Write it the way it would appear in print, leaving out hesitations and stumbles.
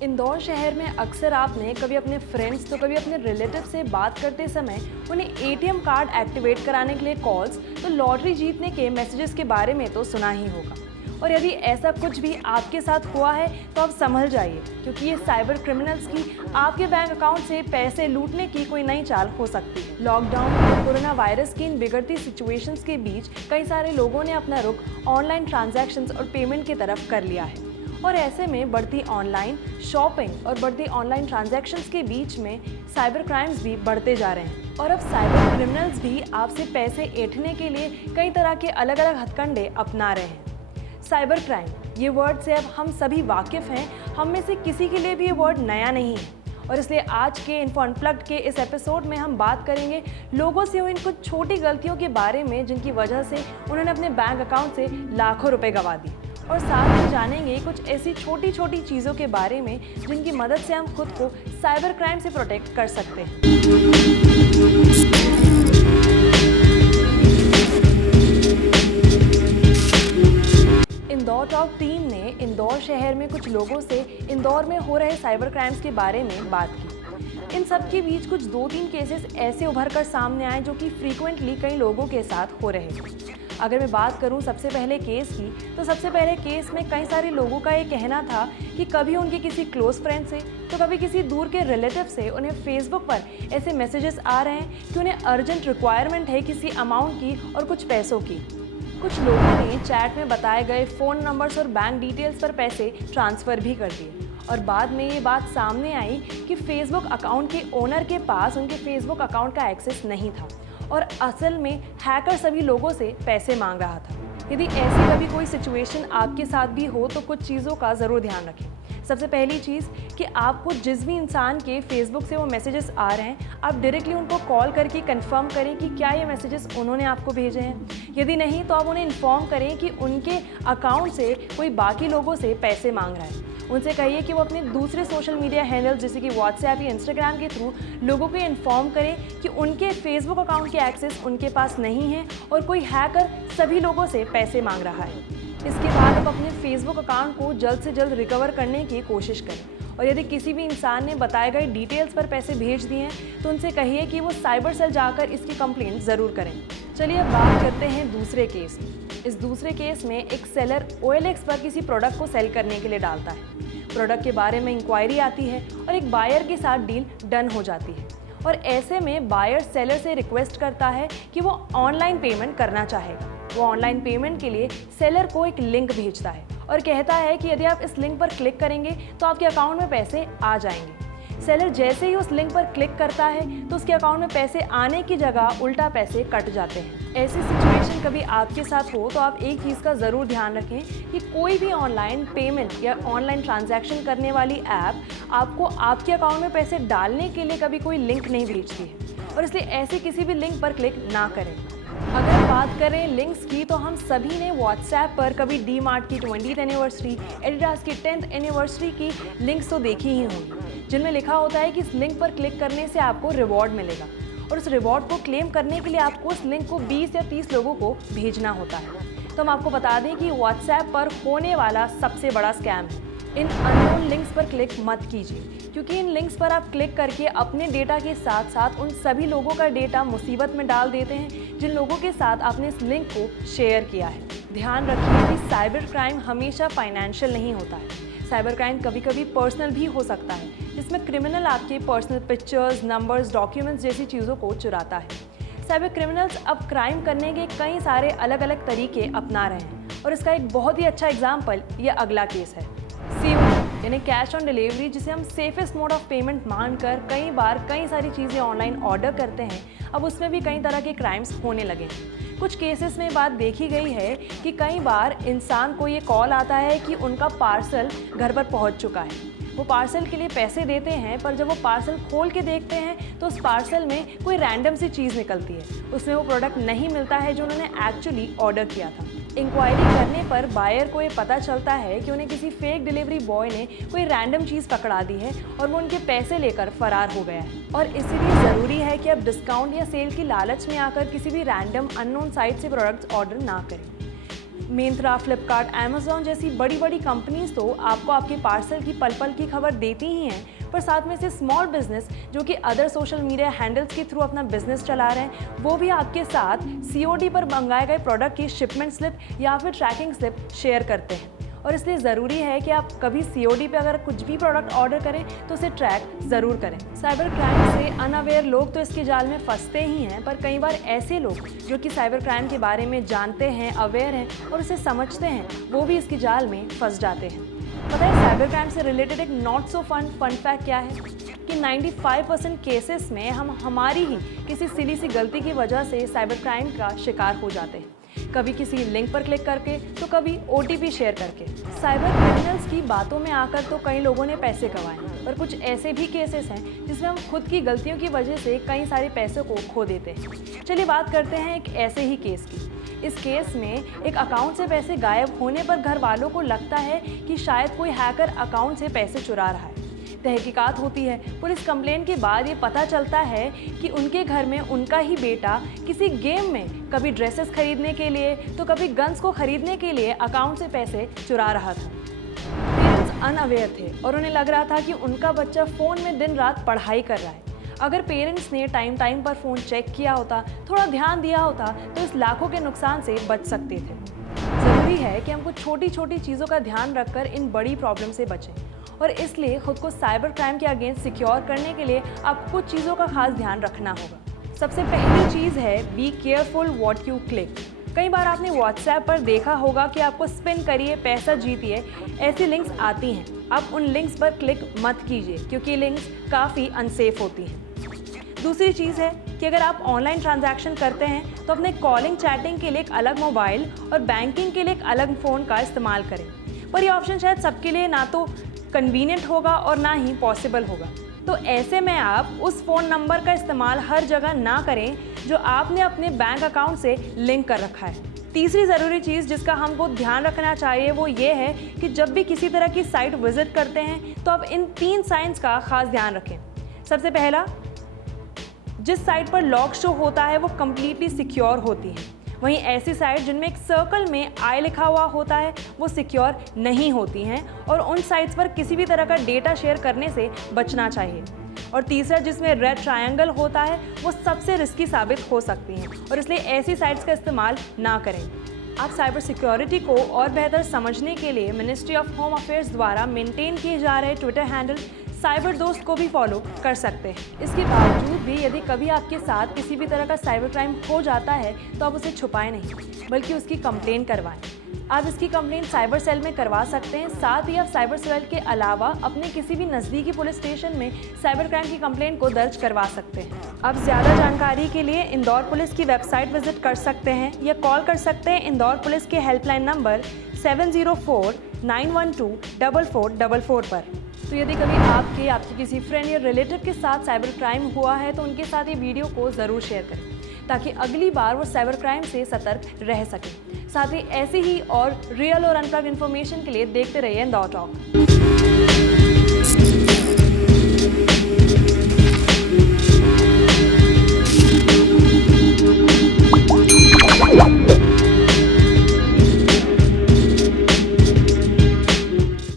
इंदौर शहर में अक्सर आपने कभी अपने फ्रेंड्स तो कभी अपने रिलेटिव से बात करते समय उन्हें एटीएम कार्ड एक्टिवेट कराने के लिए कॉल्स तो लॉटरी जीतने के मैसेजेस के बारे में तो सुना ही होगा। और यदि ऐसा कुछ भी आपके साथ हुआ है तो आप संभल जाइए, क्योंकि ये साइबर क्रिमिनल्स की आपके बैंक अकाउंट से पैसे लूटने की कोई नई चाल हो सकती है। लॉकडाउन और कोरोना वायरस की इन बिगड़ती सिचुएशंस के बीच कई सारे लोगों ने अपना रुख ऑनलाइन ट्रांजैक्शंस और पेमेंट की तरफ कर लिया है। और ऐसे में बढ़ती ऑनलाइन शॉपिंग और बढ़ती ऑनलाइन ट्रांजैक्शंस के बीच में साइबर क्राइम्स भी बढ़ते जा रहे हैं। और अब साइबर क्रिमिनल्स भी आपसे पैसे ऐंठने के लिए कई तरह के अलग अलग हथकंडे अपना रहे हैं। साइबर क्राइम, ये वर्ड से अब हम सभी वाकिफ़ हैं, हम में से किसी के लिए भी ये वर्ड नया नहीं है। और इसलिए आज के इन्फो अनप्लग्ड के इस एपिसोड में हम बात करेंगे लोगों से हुई इन कुछ छोटी गलतियों के बारे में जिनकी वजह से उन्होंने अपने बैंक अकाउंट से लाखों रुपए गंवा दिए। और साथ ही जानेंगे कुछ ऐसी छोटी छोटी चीज़ों के बारे में जिनकी मदद से हम खुद को साइबर क्राइम से प्रोटेक्ट कर सकते हैं। इंदौर टॉक टीम ने इंदौर शहर में कुछ लोगों से इंदौर में हो रहे साइबर क्राइम्स के बारे में बात की। इन सब के बीच कुछ 2-3 केसेस ऐसे उभर कर सामने आए जो कि फ्रीक्वेंटली कई लोगों के साथ हो रहे हैं। अगर मैं बात करूं सबसे पहले केस की, तो सबसे पहले केस में कई सारे लोगों का ये कहना था कि कभी उनके किसी क्लोज फ्रेंड से तो कभी किसी दूर के रिलेटिव से उन्हें फेसबुक पर ऐसे मैसेजेस आ रहे हैं कि उन्हें अर्जेंट रिक्वायरमेंट है किसी अमाउंट की और कुछ पैसों की। कुछ लोगों ने चैट में बताए गए फ़ोन नंबर्स और बैंक डिटेल्स पर पैसे ट्रांसफ़र भी कर दिए। और बाद में ये बात सामने आई कि फेसबुक अकाउंट के ओनर के पास उनके फेसबुक अकाउंट का एक्सेस नहीं था और असल में हैकर सभी लोगों से पैसे मांग रहा था। यदि ऐसी कभी कोई सिचुएशन आपके साथ भी हो तो कुछ चीज़ों का ज़रूर ध्यान रखें। सबसे पहली चीज़ कि आपको जिस भी इंसान के फेसबुक से वो मैसेजेस आ रहे हैं, आप डायरेक्टली उनको कॉल करके कंफर्म करें कि क्या ये मैसेजेस उन्होंने आपको भेजे हैं। यदि नहीं तो आप उन्हें इन्फॉर्म करें कि उनके अकाउंट से कोई बाकी लोगों से पैसे मांग रहा है। उनसे कहिए कि वो अपने दूसरे सोशल मीडिया हैंडल जैसे कि व्हाट्सएप या इंस्टाग्राम के थ्रू लोगों को इन्फॉर्म करें कि उनके फेसबुक अकाउंट के एक्सेस उनके पास नहीं है और कोई हैकर सभी लोगों से पैसे मांग रहा है। इसके बाद आप अपने फेसबुक अकाउंट को जल्द से जल्द रिकवर करने की कोशिश करें। और यदि किसी भी इंसान ने बताए गए डिटेल्स पर पैसे भेज दिए हैं तो उनसे कहिए कि वो साइबर सेल जाकर इसकी कंप्लेंट ज़रूर करें। चलिए अब बात करते हैं दूसरे केस। इस दूसरे केस में एक सेलर OLX पर किसी प्रोडक्ट को सेल करने के लिए डालता है। प्रोडक्ट के बारे में इंक्वायरी आती है और एक बायर के साथ डील डन हो जाती है। और ऐसे में बायर सेलर से रिक्वेस्ट करता है कि वो ऑनलाइन पेमेंट करना चाहेगा। वो ऑनलाइन पेमेंट के लिए सेलर को एक लिंक भेजता है और कहता है कि यदि आप इस लिंक पर क्लिक करेंगे तो आपके अकाउंट में पैसे आ जाएंगे। सेलर जैसे ही उस लिंक पर क्लिक करता है तो उसके अकाउंट में पैसे आने की जगह उल्टा पैसे कट जाते हैं। ऐसी सिचुएशन कभी आपके साथ हो तो आप एक चीज़ का ज़रूर ध्यान रखें कि कोई भी ऑनलाइन पेमेंट या ऑनलाइन ट्रांजैक्शन करने वाली ऐप आपको आपके अकाउंट में पैसे डालने के लिए कभी कोई लिंक नहीं भेजती है और इसलिए ऐसे किसी भी लिंक पर क्लिक ना करें। अगर बात करें लिंक्स की तो हम सभी ने व्हाट्सएप पर कभी डीमार्ट की 20th एनिवर्सरी, एडिडास की 10th एनिवर्सरी की लिंक्स तो देखी ही होंगी, जिनमें लिखा होता है कि इस लिंक पर क्लिक करने से आपको रिवॉर्ड मिलेगा और उस रिवॉर्ड को क्लेम करने के लिए आपको उस लिंक को 20 या 30 लोगों को भेजना होता है। तो हम आपको बता दें कि व्हाट्सएप पर होने वाला सबसे बड़ा स्कैम है। इन अननोन लिंक्स पर क्लिक मत कीजिए, क्योंकि इन लिंक्स पर आप क्लिक करके अपने डेटा के साथ साथ उन सभी लोगों का डेटा मुसीबत में डाल देते हैं जिन लोगों के साथ आपने इस लिंक को शेयर किया है। ध्यान रखिए कि साइबर क्राइम हमेशा फाइनेंशियल नहीं होता है। साइबर क्राइम कभी कभी पर्सनल भी हो सकता है, जिसमें क्रिमिनल आपके पर्सनल पिक्चर्स, नंबर्स, डॉक्यूमेंट्स जैसी चीज़ों को चुराता है। साइबर क्रिमिनल्स अब क्राइम करने के कई सारे अलग अलग तरीके अपना रहे हैं और इसका एक बहुत ही अच्छा एग्जाम्पल ये अगला केस है। COD यानी कैश ऑन डिलीवरी, जिसे हम सेफेस्ट मोड ऑफ पेमेंट मानकर कई बार कई सारी चीज़ें ऑनलाइन ऑर्डर करते हैं, अब उसमें भी कई तरह के क्राइम्स होने लगे हैं। कुछ केसेस में बात देखी गई है कि कई बार इंसान को ये कॉल आता है कि उनका पार्सल घर पर पहुंच चुका है। वो पार्सल के लिए पैसे देते हैं, पर जब वो पार्सल खोल के देखते हैं तो उस पार्सल में कोई रैंडम सी चीज़ निकलती है। उसमें वो प्रोडक्ट नहीं मिलता है जो उन्होंने एक्चुअली ऑर्डर किया था। इंक्वायरी करने पर बायर को ये पता चलता है कि उन्हें किसी फेक डिलीवरी बॉय ने कोई रैंडम चीज़ पकड़ा दी है और वो उनके पैसे लेकर फरार हो गया है। और इसीलिए ज़रूरी है कि आप डिस्काउंट या सेल की लालच में आकर किसी भी रैंडम अननोन साइट से प्रोडक्ट्स ऑर्डर ना करें। मिंत्रा, फ्लिपकार्ट, अमेज़न जैसी बड़ी बड़ी कंपनीज तो आपको आपके पार्सल की पल पल की खबर देती ही हैं, पर साथ में से स्मॉल बिजनेस जो कि अदर सोशल मीडिया हैंडल्स के थ्रू अपना बिजनेस चला रहे हैं, वो भी आपके साथ COD पर मंगाए गए प्रोडक्ट की शिपमेंट स्लिप या फिर ट्रैकिंग स्लिप शेयर करते हैं। और इसलिए ज़रूरी है कि आप कभी COD पे अगर कुछ भी प्रोडक्ट ऑर्डर करें तो उसे ट्रैक ज़रूर करें। साइबर क्राइम से अनअवेयर लोग तो इसके जाल में फंसते ही हैं, पर कई बार ऐसे लोग जो कि साइबर क्राइम के बारे में जानते हैं, अवेयर हैं और उसे समझते हैं, वो भी इसके जाल में फंस जाते हैं। पता है साइबर क्राइम से रिलेटेड एक नॉट सो फन फैक्ट क्या है कि 95% केसेस में हम हमारी ही किसी सिली सी गलती की वजह से साइबर क्राइम का शिकार हो जाते हैं। कभी किसी लिंक पर क्लिक करके तो कभी OTP शेयर करके। साइबर क्रिमिनल्स की बातों में आकर तो कई लोगों ने पैसे कमाए, पर कुछ ऐसे भी केसेस हैं जिसमें हम खुद की गलतियों की वजह से कई सारे पैसों को खो देते हैं। चलिए बात करते हैं एक ऐसे ही केस की। इस केस में एक अकाउंट से पैसे गायब होने पर घर वालों को लगता है कि शायद कोई हैकर अकाउंट से पैसे चुरा रहा है। तहकीकात होती है। पुलिस कंप्लेंट के बाद ये पता चलता है कि उनके घर में उनका ही बेटा किसी गेम में कभी ड्रेसेस खरीदने के लिए तो कभी गन्स को खरीदने के लिए अकाउंट से पैसे चुरा रहा था। पेरेंट्स अनअवेयर थे और उन्हें लग रहा था कि उनका बच्चा फ़ोन में दिन रात पढ़ाई कर रहा है। अगर पेरेंट्स ने टाइम पर फ़ोन चेक किया होता, थोड़ा ध्यान दिया होता, तो इस लाखों के नुकसान से बच सकते थे। ज़रूरी है कि हम कुछ छोटी छोटी चीज़ों का ध्यान रखकर इन बड़ी प्रॉब्लम से बचें, और इसलिए खुद को साइबर क्राइम के अगेंस्ट सिक्योर करने के लिए आपको कुछ चीज़ों का खास ध्यान रखना होगा। सबसे पहली चीज़ है be careful what you click. कई बार आपने WhatsApp पर देखा होगा कि आपको स्पिन करिए पैसा जीतिए ऐसी लिंक्स आती हैं। आप उन लिंक्स पर क्लिक मत कीजिए क्योंकि लिंक्स काफ़ी अनसेफ होती हैं। दूसरी चीज़ है कि अगर आप ऑनलाइन ट्रांजैक्शन करते हैं तो अपने कॉलिंग चैटिंग के लिए एक अलग मोबाइल और बैंकिंग के लिए एक अलग फ़ोन का इस्तेमाल करें, पर यह ऑप्शन शायद सबके लिए ना तो कन्वीनियंट होगा और ना ही पॉसिबल होगा। तो ऐसे में आप उस फ़ोन नंबर का इस्तेमाल हर जगह ना करें जो आपने अपने बैंक अकाउंट से लिंक कर रखा है। तीसरी ज़रूरी चीज़ जिसका हमको ध्यान रखना चाहिए वो ये है कि जब भी किसी तरह की साइट विज़िट करते हैं तो आप इन 3 साइंस का खास ध्यान रखें। सबसे पहला, जिस साइट पर लॉक शो होता है वो कम्प्लीटली सिक्योर होती है। वहीं ऐसी साइट जिनमें एक सर्कल में आई लिखा हुआ होता है वो सिक्योर नहीं होती हैं और उन साइट्स पर किसी भी तरह का डेटा शेयर करने से बचना चाहिए। और तीसरा, जिसमें रेड ट्रायंगल होता है वो सबसे रिस्की साबित हो सकती हैं और इसलिए ऐसी साइट्स का इस्तेमाल ना करें। आप साइबर सिक्योरिटी को और बेहतर समझने के लिए मिनिस्ट्री ऑफ होम अफेयर्स द्वारा मेंटेन किए जा रहे ट्विटर हैंडल साइबर दोस्त को भी फॉलो कर सकते हैं। इसके बावजूद भी यदि कभी आपके साथ किसी भी तरह का साइबर क्राइम हो जाता है तो आप उसे छुपाएं नहीं, बल्कि उसकी कंप्लेन करवाएं। आप इसकी कंप्लेंट साइबर सेल में करवा सकते हैं। साथ ही आप साइबर सेल के अलावा अपने किसी भी नज़दीकी पुलिस स्टेशन में साइबर क्राइम की कंप्लेंट को दर्ज करवा सकते हैं। आप ज़्यादा जानकारी के लिए इंदौर पुलिस की वेबसाइट विजिट कर सकते हैं या कॉल कर सकते हैं इंदौर पुलिस के हेल्पलाइन नंबर 704-912-4444 पर। तो यदि कभी आपके किसी फ्रेंड या रिलेटिव के साथ साइबर क्राइम हुआ है तो उनके साथ ये वीडियो को ज़रूर शेयर करें ताकि अगली बार वो साइबर क्राइम से सतर्क रह सकें। साथ ही ऐसी ही और रियल और अनप्लग्ड इन्फॉर्मेशन के लिए देखते रहिए इंदौर टॉक।